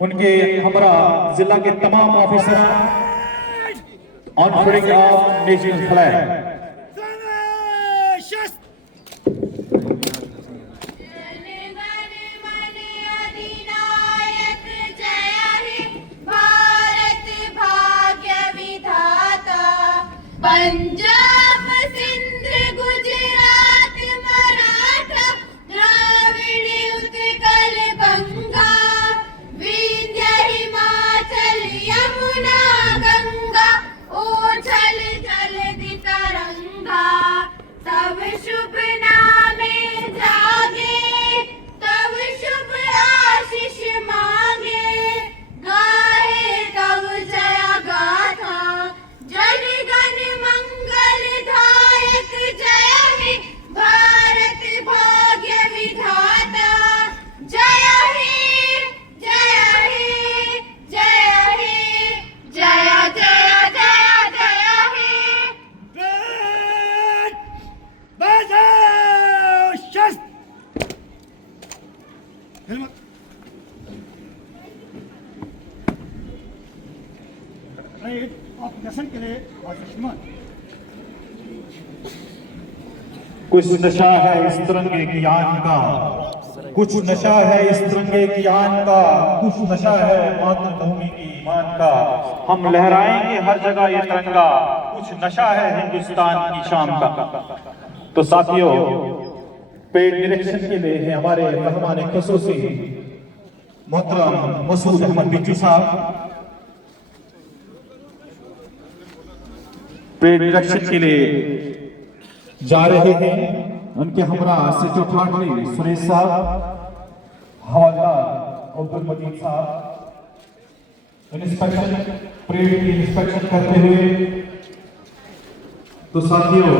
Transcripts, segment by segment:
उनके हमरा जिला के तमाम officer honouring of national flag. Punjab Sindh Gujarat Maratha Dravida Utkala Banga Vindhya Himachal Yamuna Ganga उछल चलती तरंगा तब शुभ नामे जागे तब शुभ आशीष मांगे गाए तब जया गाथा जन गण मंगलदायक जय हे भारत भाग्य विधाता जय हे जय हे जय हे जय जय जय जय हे बजाओ शस्त्र आप नस्ल के लिए कुछ नशा है इस तिरंगे की आन का, कुछ नशा है इस तिरंगे की आन का, कुछ नशा है मातृभूमि की ईमान का। हम लहराएंगे हर जगह ये तिरंगा, कुछ नशा है हिंदुस्तान की शान का। तो साथियों, पेड़ निरीक्षण के लिए है हमारे मेहमान खुसूसी मोहतरम मसूद अहमद बिट्टू साहब। पेड़ निरीक्षण के लिए जा रहे हैं उनके हमरा सिटो ठाकरे सुरेश साहब, हवलदार अब्दुल मजीद साहब इंस्पेक्शन परेड की इंस्पेक्शन करते हुए। तो साथियों,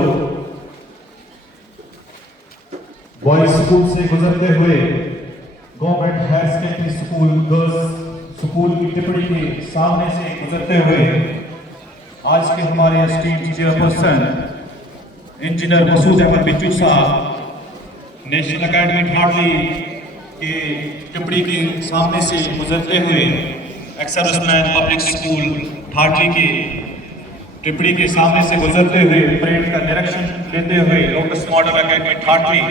बॉयज स्कूल से गुजरते हुए government higher secondary school girls school की टिप्पणी के सामने से गुजरते हुए आज के हमारे state chairperson engineer Masood Ahmed Bittu साहब नेशनल एकेडमी ठाठली के टिप्पणी के सामने से गुजरते हुए एक्स-सर्विसमैन पब्लिक स्कूल ठाठली के टिप्पणी के सामने से गुजरते हुए परेड का निरीक्षण लेते हुए Lotus Model Academy Thathli,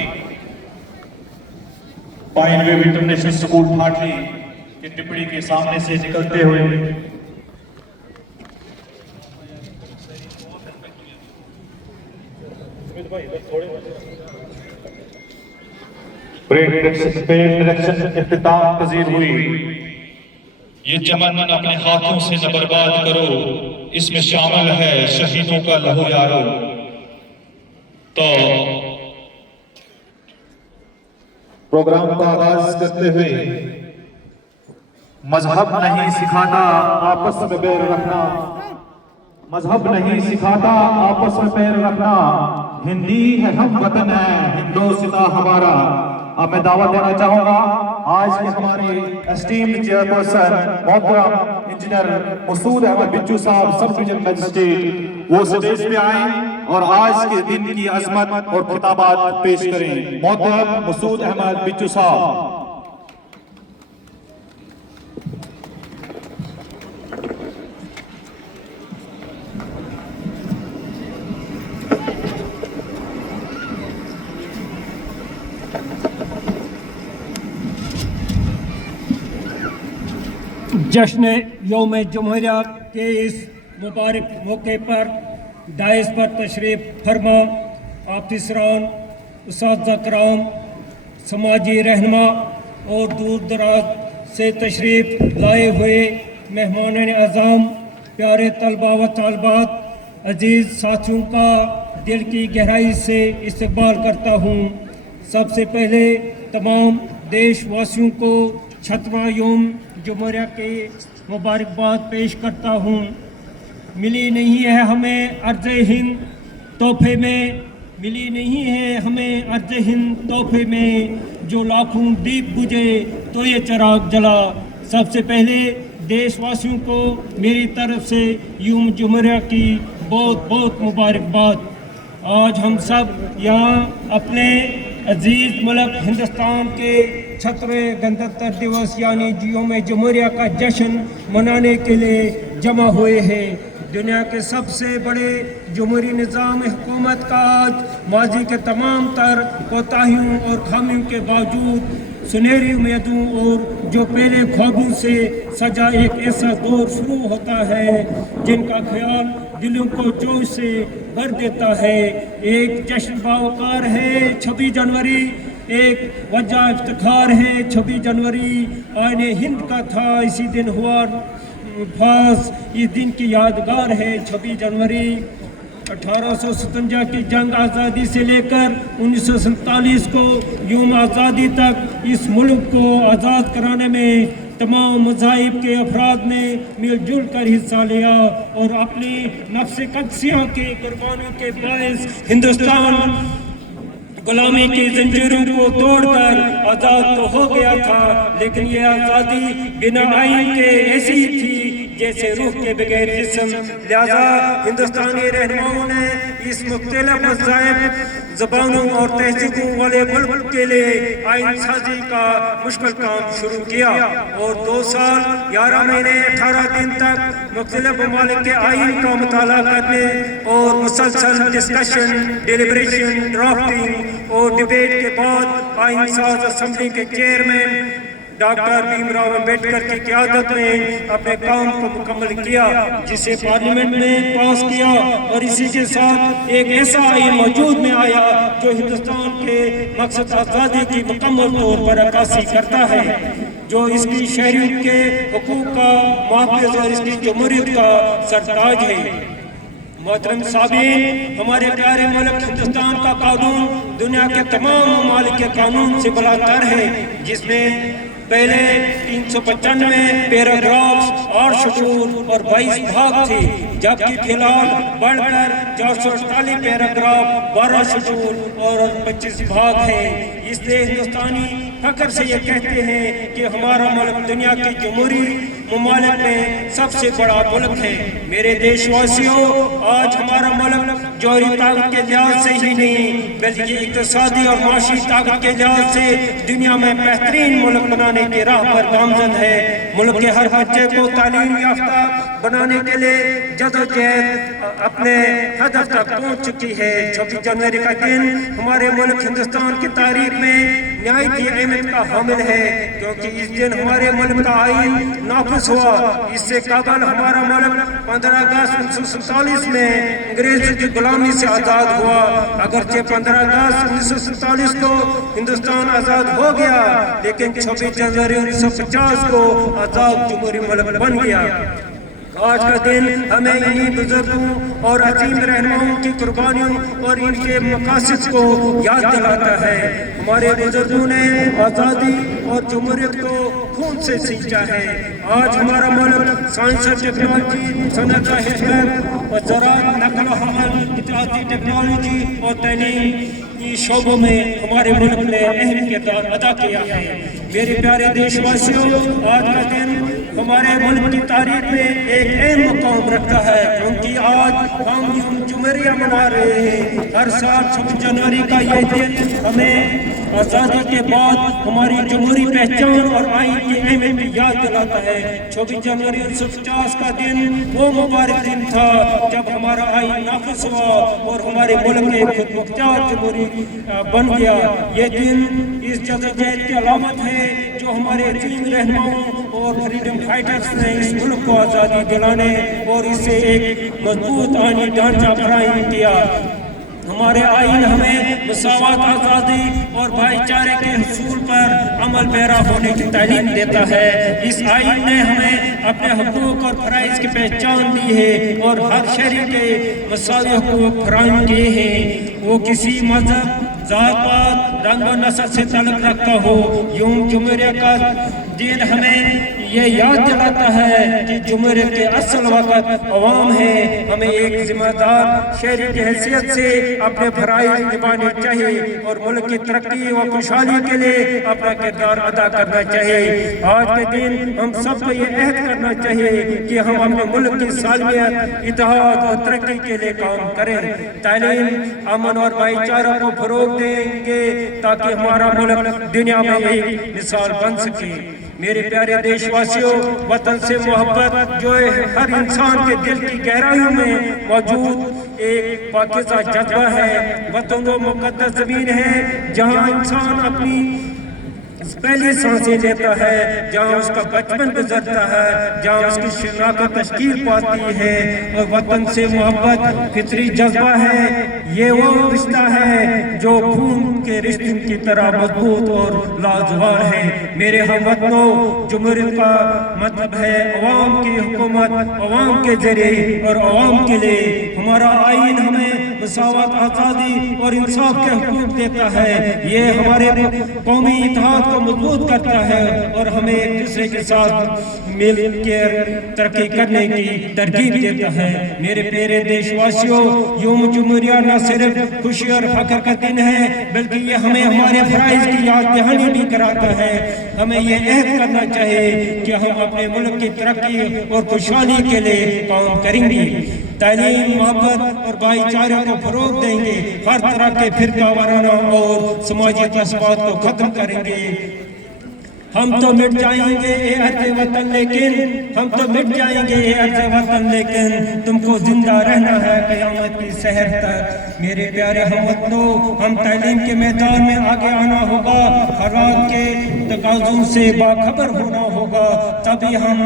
Pine Wave International School Thathli के टिप्पणी के सामने से निकलते हुए परेड निरीक्षण इख्तिताम पजीर हुई। ये चमन अपने हाथों से न बर्बाद करो, इसमें शामिल है शहीदों का लहू यारो। तो प्रोग्राम का आगाज करते हुए मजहब नहीं सिखाता आपस में बैर रखना, मजहब नहीं सिखाता आपस में पैर रखना, हिंदी है हम वतन है हिंदोस्तां हमारा। अब मैं दावा देना चाहूंगा आज के हमारे एस्टीम्ड चेयरपर्सन मोहतरम इंजीनियर मसूद अहमद बिट्टू साहब सब डिवीजन मजिस्ट्रेट वो स्टेज पे आए और आज के दिन की अजमत और खिताबात पेश करें। मोहतरम मसूद अहमद बिट्टू साहब। जश्न यौम जमहूरिया के इस मुबारक मौके पर दाइस पर तशरीफ़ फरमा ऑफिसरान, उस्ताद कराम, समाजी रहनुमा और दूर दराज से तशरीफ़ लाए हुए मेहमान आज़ाम, प्यारे तलबा व तालबात, अजीज़ साथियों का दिल की गहराई से इस्तकबाल करता हूँ। सबसे पहले तमाम देशवासियों को छठवां यौम जमहूरिया के मुबारकबाद पेश करता हूँ। मिली नहीं है हमें अर्ज़ हिंद तोहफे में, मिली नहीं है हमें अर्ज़ हिंद तोहफे में, जो लाखों दीप बुझे तो ये चिराग जला। सबसे पहले देशवासियों को मेरी तरफ से यौम जमहूरिया की बहुत बहुत मुबारकबाद। आज हम सब यहाँ अपने अजीज़ मुल्क हिंदुस्तान के 76वें गणतंत्र दिवस यानी यौम जमहूरिया का जश्न मनाने के लिए जमा हुए हैं। दुनिया के सबसे बड़े जमहूरी निज़ाम हुकूमत का आज माजी के तमाम तर कोताहियों और खामियों के बावजूद सुनहरी उम्मीदों और जो पहले ख्वाबों से सजा एक ऐसा दौर शुरू होता है जिनका ख्याल दिलों को जोश से भर देता है। एक जश्न बावकार है 26 जनवरी, एक वजह इफ्तिखार है 26 जनवरी। आईने हिंद का था इसी दिन हुआ फास, इस दिन की यादगार है 26 जनवरी। 1857 की जंग आज़ादी से लेकर 1947 को यौम आज़ादी तक इस मुल्क को आज़ाद कराने में तमाम मज़ाहिब के अफराद ने मिलजुल कर हिस्सा लिया और अपनी नफ्स कदसिया की कुर्बानियों के बायस हिंदुस्तान गुलामी की जंजीरों को तोड़कर आज़ाद तो हो गया था, लेकिन ये आज़ादी बिना आइन के ऐसी थी जैसे रूह के बगैर जिस्म। लिहाजा हिंदुस्तानी रहनुमाओं ने इस मुख्तलिफ मज़ाहिब, ज़बानों और तहज़ीबों वाले मुल्क के लिए आइन साजी का मुश्किल काम शुरू किया और 2 साल 11 महीने 18 दिन तक मुख्तलिफ ममालिक के आइन का मुताला करने और मुसलसल डिस्कशन, डिलिब्रेशन, ड्राफ्टिंग और डिबेट के बाद आइन साज असम्बली के चेयरमैन डॉक्टर भीमराव अम्बेडकर की क़यादत में अपने काम को मुकम्मल किया, जिसे पार्लियामेंट में पास किया और इसी के साथ एक ऐसा आइन मौजूद में आया जो हिंदुस्तान के मकसद आज़ादी की मुकम्मल तौर पर अक्कासी करता है, जो इसकी शहरियों के हुकूक का मुहाफ़िज़ और इसकी जमहूरियत का सरताज है। मोहतरम साबिन, हमारे प्यारे मुल्क हिंदुस्तान का कानून दुनिया के तमाम ममालिक के कानून से बलातर है, जिसमें पहले 395 पैराग्राफ और शेड्यूल और 22 भाग थे, जबकि फिलहाल बढ़कर 448 पैराग्राफ, 12 शेड्यूल और 25 भाग है। इसलिए हिंदुस्तानी फख्र से ये कहते हैं कि हमारा मुल्क दुनिया की जमहूरी ममालिक में सबसे बड़ा मुल्क है। मेरे देशवासियों, आज हमारा मुल्क जौहरी ताकत के लिहाज से ही नहीं बल्कि इक़्तिसादी और माशी ताकत के लिहाज से दुनिया में बेहतरीन मुल्क बनाने की राह पर गामजन है। मुल्क के हर बच्चे को तालीम याफ्ता बनाने के लिए जदोजहद अपने हदफ तक पहुँच चुकी है। 26 जनवरी का दिन हमारे मुल्क हिंदुस्तान की तारीख में नहायत ही अहमियत का हामिल है, क्योंकि इस दिन हमारे मुल्क का आइन नाफिज हुआ। इससे कबल हमारा मुल्क 15 अगस्त 1947 में अंग्रेजों की गुलामी से आज़ाद हुआ। अगरचे 15 अगस्त 1947 को हिंदुस्तान आज़ाद हो गया, लेकिन 26 जनवरी 1950 को आज़ाद जमहूरी मुल्क बन गया। आज का दिन हमें इन्हीं बुजुर्गों और अजीम रहनुमाओं की कुर्बानियों और इनके मकासद को याद दिलाता है। हमारे बुजुर्गों ने आज़ादी और जमहूरियत को खून से सींचा है। आज हमारा मुल्क साइंस और टेक्नोलॉजी, सनअत और हिकमत और ज़राअत, नक़ल व हमल, इत्तलाती टेक्नोलॉजी और तैलीम की शोबों में हमारे मुल्क ने अहम किरदार अदा किया है। मेरे प्यारे देशवासियों, आज का दिन हमारे मुल्क की तारीख में एक अहम मुकाम रखता है, क्योंकि आज हम जुमहूरिया मना रहे हैं। हर साल 26 जनवरी का ये दिन हमें आज़ादी के बाद हमारी जमहूरी पहचान और आइन की अहमियत की याद दिलाता है। 26 जनवरी 1950 का दिन वो मुबारक दिन था जब हमारा आइन नाफिज हुआ और हमारे मुल्क के खुद मुख्तार जमहूरी बन गया। ये दिन इस जदोजहद की अलामत है जो हमारे अजीम रहनुमाओं और फ्रीडम फाइटर्स ने इस मुल्क को आज़ादी दिलाने और इसे एक मजबूत आईनी ढांचा फराहम किया। हमारे आइन हमें मसावत, आज़ादी और भाईचारे के हसूल पर अमल पैरा होने की तालीम देता है। इस आइन ने हमें अपने हकूक़ और फ़राइज़ की पहचान दी है और हर शहरी के मसावी हकूक़ फराहम किए हैं, वो किसी मजहब, ज़ात पात, रंग व नस्ल से ताल्लुक़ रखता हो। यूं जुमहूरियत का दिन हमें ये याद दिलाता है कि जुमहूरियत के असल वक़्त अवाम है। हमें एक जिम्मेदार शहरी की हैसियत से अपने फराइज़ निभाने चाहिए और मुल्क की तरक्की और खुशहाली के लिए अपना किरदार अदा करना चाहिए। आज के दिन हम सबको ये अहद करना चाहिए कि हम अपने मुल्क की सालमियत, इत्तेहाद और तरक्की के लिए काम करें। तालीम, अमन और भाईचारा को फरोग देंगे ताकि हमारा मुल्क दुनिया में एक मिसाल बन सके। मेरे प्यारे देशवासियों, वतन से मोहब्बत जो है हर इंसान के दिल की गहराइयों में मौजूद एक पाकीज़ा जज्बा है। वतन वो मुक़द्दस ज़मीन है जहाँ इंसान अपनी पहली सांसें लेता है, जहाँ उसका बचपन गुजरता है, जहाँ उसकी शिनाख्त तश्कील पाती है। और वतन से मोहब्बत फितरी जज्बा है। ये वो रिश्ता है जो खून के रिश्ते की तरह मजबूत और लाजवाब है। मेरे हमवतनों, जुमहूरियत का मतलब है अवाम की हुकूमत, अवाम के जरिए और अवाम के लिए। हमारा आईन हमें मसावत, आज़ादी और इंसाफ के हुकूक देता है। ये हमारे कौमी इत्तेहाद को मजबूत करता है और हमें एक दूसरे के साथ मिल कर तरक्की करने की तरकीब देता है। मेरे प्यारे देशवासियों, यौम जुमहूरिया न सिर्फ खुशी और फख्र का दिन है, बल्कि ये हमें हमारे फराइज़ की याद दहानी भी कराता है। हमें ये अहद करना चाहिए कि हम अपने मुल्क की तरक्की और खुशहाली के लिए काम करेंगे। तालीम, मोहब्बत और भाईचारे को फरोग देंगे। हर तरह के फिरका वाराना और समाजी तस्वात को खत्म करेंगे। हम तो मिट जाएंगे ए अर्ज़ वतन लेकिन, हम तो मिट जाएंगे ए अर्ज़ वतन लेकिन तुमको जिंदा रहना है क़यामत की सहर तक। मेरे प्यारे हमवतनों, हम तालीम के मैदान में आगे आना होगा, हालात के तकाज़ों से बाखबर होना होगा, तभी हम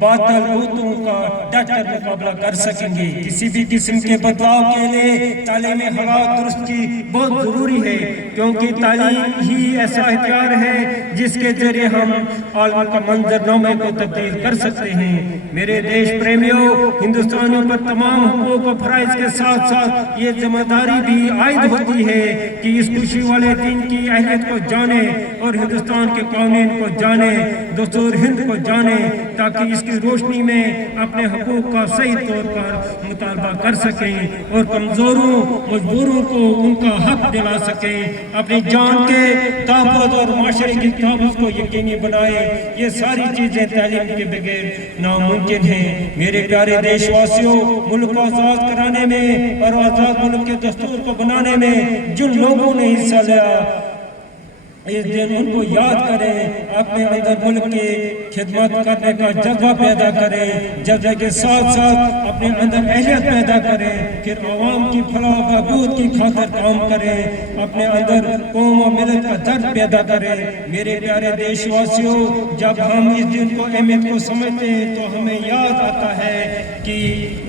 बातल भूतों का डटकर मुकाबला कर सकेंगे। किसी भी किस्म के बदलाव के लिए तालीम हालात दुरुस्त की बहुत ज़रूरी है, क्योंकि तालीम ही ऐसा हथियार है जिसके जरिए हम आलम का मंजरनामे को तब्दील कर सकते हैं। मेरे देश प्रेमियों, हिंदुस्तानियों पर तमाम हुकूक और फराइज़ के साथ साथ ये जिम्मेदारी भी आयद होती है कि इस खुशी वाले दिन की अहलियत को जाने और हिंदुस्तान के कानून को जाने, दस्तूर हिंद को जाने, ताकि इसकी रोशनी में अपने हुकूक का सही तौर पर मुतालबा कर सकें और कमज़ोरों मजबूरों को उनका हक दिला सकें। अपनी जान के ताकत और माशरे की ताकत को यकीनी बनाए। ये सारी चीज़ें तालीम के बगैर नामुमकिन हैं। मेरे प्यारे देशवासियों, मुल्क को आज़ाद कराने में और आज़ाद मुल्क के दस्तूर को बनाने में जिन लोगों ने हिस्सा लिया, इस दिन उनको याद करें, अपने अंदर मुल्क की खिदमत करने का जज्बा पैदा करें, जज्बे के साथ साथ अपने अंदर अहलियत पैदा करें, फिर अवाम की फलाह बहबूद की खातिर काम करें, अपने अंदर कौम और मिलत का दर्द पैदा करें। मेरे प्यारे देशवासियों, जब हम इस दिन को अहमियत को समझते हैं तो हमें याद आता है कि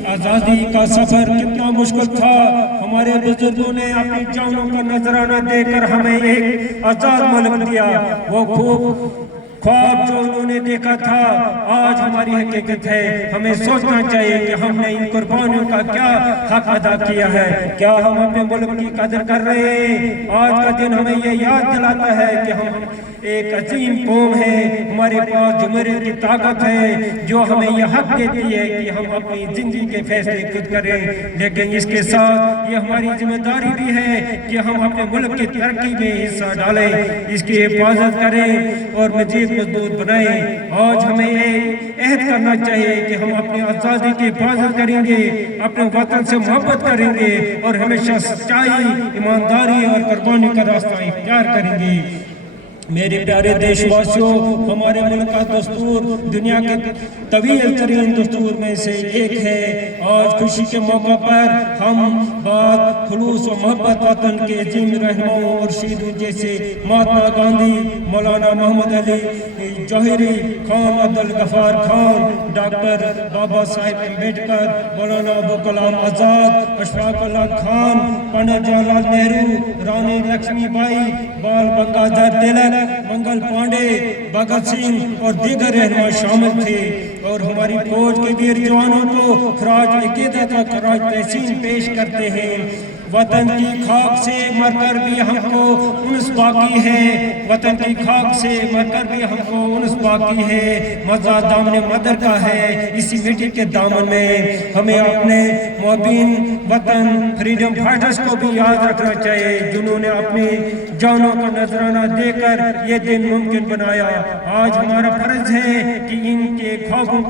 आज़ादी का सफ़र कितना मुश्किल था। हमारे बुजुर्गों ने अपनी जानों का नजराना देकर हमें एक आज़ाद मुल्क दिया। वो खूब ख्वाब जो उन्होंने देखा था आज हमारी हकीकत है। हमें सोचना चाहिए कि हमने इन कुर्बानियों का क्या हक अदा किया है, क्या हम अपने मुल्क की कदर कर रहे हैं। आज का दिन हमें ये याद दिलाता है कि हम एक अजीम कौम है, हमारे पास जुमहूरियत की ताकत है जो हमें यह हक देती है कि हम अपनी जिंदगी के फैसले खुद करें। लेकिन इसके साथ ये हमारी जिम्मेदारी भी है कि हम अपने मुल्क की तरक्की में हिस्सा डालें, इसकी हिफाजत करें और मजीद मजबूत बनाएं। आज हमें ये अहद करना चाहिए कि हम अपनी आज़ादी की हिफाजत करेंगे, अपने वतन से मोहब्बत करेंगे और हमेशा सच्चाई, ईमानदारी और कुर्बानी का रास्ता इख्तियार करेंगे। मेरे प्यारे देशवासियों, हमारे मुल्क का दस्तूर दुनिया के तवील तरीन दस्तूर में से एक है। आज खुशी के मौका पर हम बात खुलूस और मोहब्बत वतन के अजीम रहनुमाओं और शहीदों जैसे महात्मा गांधी, मौलाना मोहम्मद अली जौहरी, खान अब्दुल गफ्फार खान, डॉक्टर बाबा साहेब अम्बेडकर, मौलाना अबुल कलाम आज़ाद, अशफाक उल्लाह खान, पंडित जवाहरलाल नेहरू, रानी लक्ष्मीबाई, बाल गंगाधर तिलक, मंगल पांडे, भगत सिंह और दीगर रहनुमा शामिल थे। और हमारी फौज के वीर जवानों को खराज अकीदत और खराज तहसीन पेश करते हैं। वतन की खाक से मरकर भी हमको उनस बाकी है, वतन की खाक से मरकर भी हमको उनस बाकी है। मज़ा दामन मदर का है, इसी मिट्टी के दामन में हमें अपने मुबीन वतन फ्रीडम फाइटर्स को भी याद रखना चाहिए, जिन्होंने अपनी जानों का नजराना देकर ये दिन मुमकिन बनाया। आज हमारा फर्ज है कि इनके ख्वाबों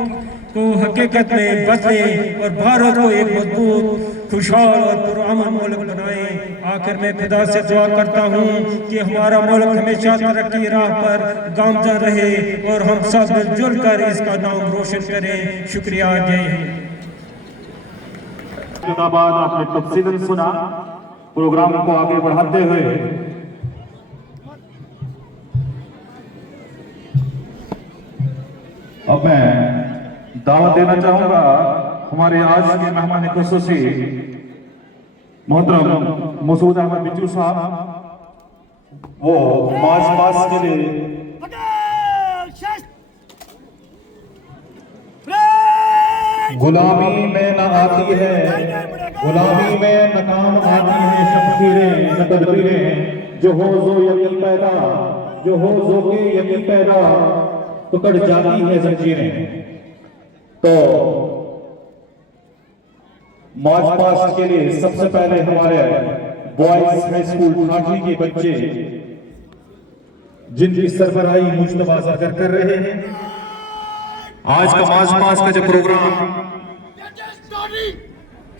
को हकीकत में बदले और भारत को एक मजबूत, खुशहाल और पुरअमन मुल्क बनाए। आखिर में खुदा से दुआ करता हूँ कि हमारा मुल्क हमेशा तरक्की राह पर गामजन रहे और हम सब मिलजुल कर इसका नाम रोशन करें। शुक्रिया, जय हिंद। बाद आपने तफसीलन सुना। प्रोग्राम को आगे बढ़ाते हुए अब मैं दावत देना चाहूंगा हमारे आज के मेहमान खुसूसी मोहतरम मसूद अहमद बिट्टू साहब। वो मार्च पास के लिए गुलामी में न आती है, गुलामी में नकाम आती है शमशीरें न तदबीरें, जो हो जो यकीन पैदा, जो हो जो के यकीन पैदा, तो कट जाती है जंजीरें। तो मार्च पास्ट के लिए सबसे पहले हमारे बॉयज हाई स्कूल ठाठी के बच्चे जिनकी सरबराही मुश्तबा ज़रगर कर रहे हैं। आज का मार्च पास्ट का जो प्रोग्राम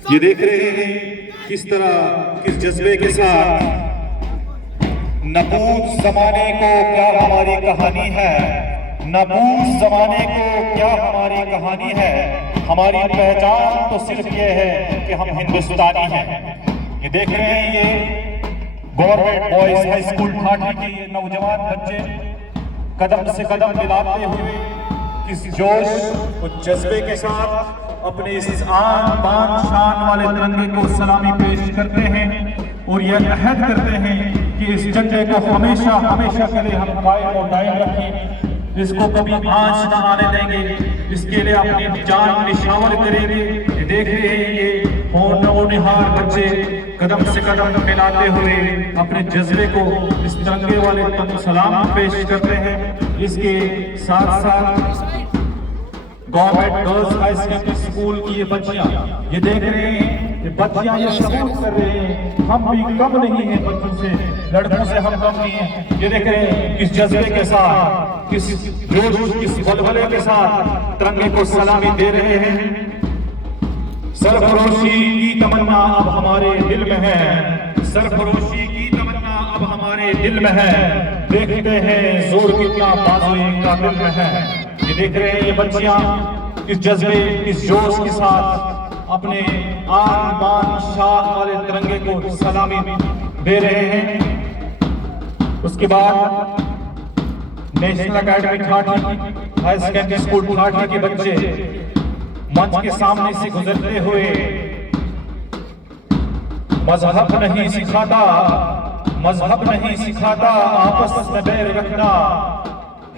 ये देख रहे हैं किस तरह, किस जज्बे के साथ नबूद जमाने को क्या हमारी कहानी है, नबूद जमाने को क्या हमारी कहानी है। हमारी पहचान तो सिर्फ ये है कि हम हिंदुस्तानी हैं। ये देख रहे हैं ये government boys high school Thathi के ये नौजवान बच्चे कदम से कदम मिलाते हुए किस जोश और जज्बे के साथ अपने इस आन बान शान वाले तिरंगे को सलामी पेश करते हैं और यह अहद करते हैं कि इस झंडे को हमेशा हमेशा के लिए हम कायम और दायम रखें, इसको कभी आंच न आने देंगे, इसके लिए अपनी जान निशावर करेंगे। देख रहे हैं ये होनहार बच्चे कदम से कदम मिलाते हुए अपने जज्बे को इस तिरंगे वाले तक सलाम पेश करते हैं। इसके साथ साथ government girls high Secondary school की ये बच्चियां ये देख रहे हैं, ये बच्चियां ये सबूत कर रहे हैं हम भी कम नहीं हैं बच्चों से, लड़कों से हम कम नहीं हैं। ये देख रहे हैं किस जज्बे के साथ, किस जोश, किस बलबले के साथ तिरंगे को सलामी दे रहे हैं। सरफरोशी की तमन्ना अब हमारे दिल में है, सरफरोशी की तमन्ना अब हमारे दिल में है, देखते हैं जोर कितना बाजुए कातिल में है। ये देख रहे हैं ये बच्चियां इस जज्बे, इस जोश के साथ अपने आन बान शान वाले तिरंगे को सलामी दे रहे हैं। उसके बाद National Academy Thathi High Secondary School Thathi के बच्चे मंच के सामने से गुजरते हुए मजहब नहीं सिखाता, मजहब नहीं सिखाता आपस में बैर रखना,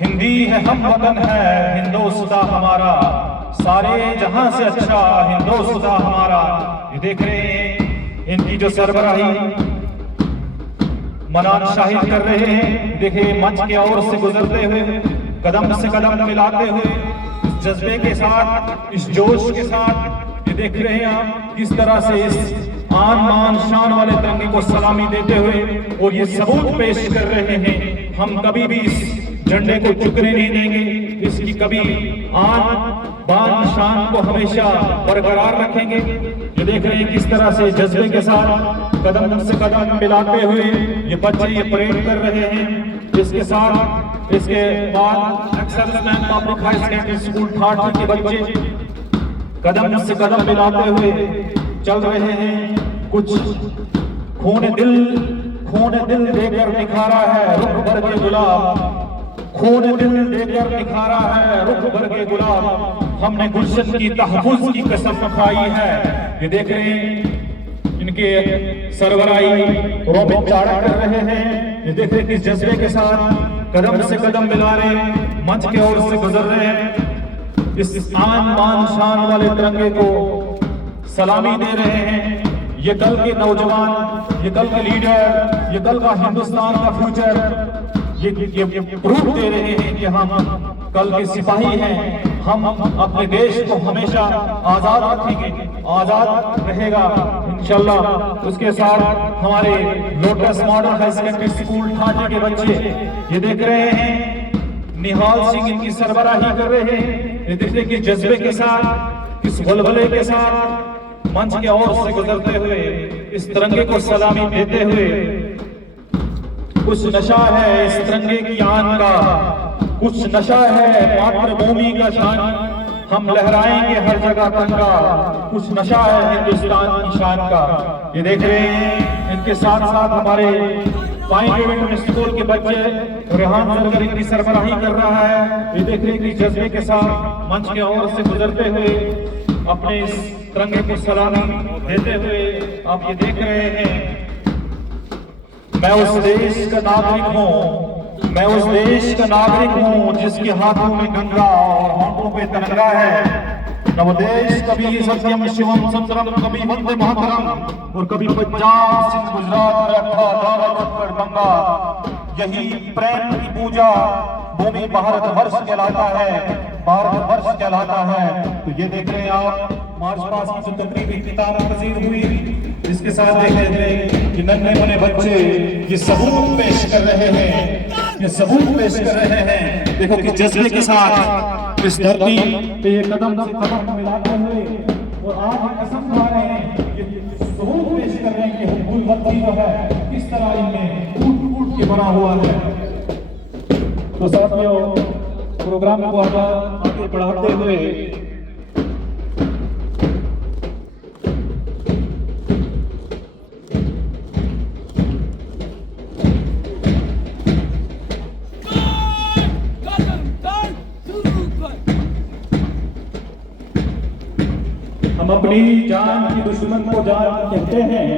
हिंदी है हम वतन है हिंदोस्ता हमारा, सारे जहां से अच्छा हिंदोस्ता हमारा। ये देख रहे हैं इनकी जो सरबराही मनान शाहिद कर रहे हैं। देखिए मंच के ओर से गुजरते हुए कदम से कदम मिलाते हुए इस जज्बे के साथ, इस जोश के साथ ये देख रहे हैं आप किस तरह से इस आन मान शान वाले तिरंगे को सलामी देते हुए और ये सबूत पेश कर रहे हैं हम कभी भी इस झंडे को झुकने नहीं देंगे, इसकी कभी आन बान शान को हमेशा बरकरार रखेंगे। ये देख रहे हैं किस तरह से जज्बे के साथ कदम से कदम मिलाते हुए ये बच्चे ये परेड कर रहे हैं। इसके साथ इसके बाद Excellence Public High Secondary School Thathi के बच्चे कदम से कदम मिलाते हुए चल रहे हैं। कुछ खून दिल देकर निखारा है रुख भर के गुलाब, खून दिल देकर निखारा है रुख भर के गुलाब, हमने गुलशन की तहफ़्फ़ुज़ की कसम खाई है। ये देख रहे हैं इनके सरबराही रोबिन चाड़ा कर रहे हैं। ये देख रहे हैं किस जज्बे के साथ कदम से कदम मिला रहे हैं, मंच के ओर से गुजर रहे हैं, इस आन मान शान वाले तिरंगे को सलामी दे रहे हैं। ये कल के नौजवान, ये कल के लीडर, ये कल का हिंदुस्तान का फ्यूचर ये प्रूफ दे रहे हैं कि हम कल के सिपाही हैं। हम अपने देश को हमेशा आजाद रखेंगे, आजाद रहेगा इंशाल्लाह। उसके साथ हमारे lotus model high Secondary school Thane के बच्चे ये देख रहे हैं, निहाल सिंह इनकी सरबराही कर रहे हैं। ये देखने के जज्बे के साथ, इस वलवले के साथ मंच के ओर से गुजरते हुए, इस तिरंगे को सलामी देते हुए, कुछ नशा है इस तिरंगे की आन का, कुछ नशा है मातृभूमि का शान, हम लहराएंगे हर जगह तिरंगा, कुछ नशा है हिंदुस्तान की शान का। ये देख रहे हैं, इनके साथ साथ हमारे पाइन स्कूल के बच्चे रेहान सरगर इनकी सरबराही कर रहा है। ये देख रहे हैं कि जज्बे के साथ मंच के ओर से गुजरते हुए अपने इस तिरंगे को सलामी देते हुए आप ये देख रहे हैं। मैं उस देश का नागरिक हूँ, मैं उस देश का नागरिक हूँ जिसके हाथों में गंगा और होठों पे तिरंगा है। नवदेश कभी सत्यम शिवम सुंदरम, कभी वंदे मातरम, और कभी पंजाब सिंध गुजरात में रखा दावा कर गंगा। यही प्रेम की पूजा भूमि भारतवर्ष कहलाता है, भारतवर्ष कहलाता है। तो ये देख रहे हैं आप मार्च पास्ट की जो तकरीबी किताब पसीर हुई, इसके साथ देख रहे थे कि नन्हे मुन्ने बच्चे ये सबूत पेश कर रहे हैं, ये सबूत पेश कर रहे हैं। देखो कि जज्बे के साथ इस धरती पे ये कदम से कदम मिलाते हुए और आज कसम खा रहे हैं, ये सबूत पेश कर रहे हैं कि हुब्बुल वतनी जो है किस तरह इनमें टूट के बना हुआ है। तो साथियों, प्रोग्राम को आगे बढ़ाते हुए हम अपनी जान की दुश्मन को जान कहते हैं।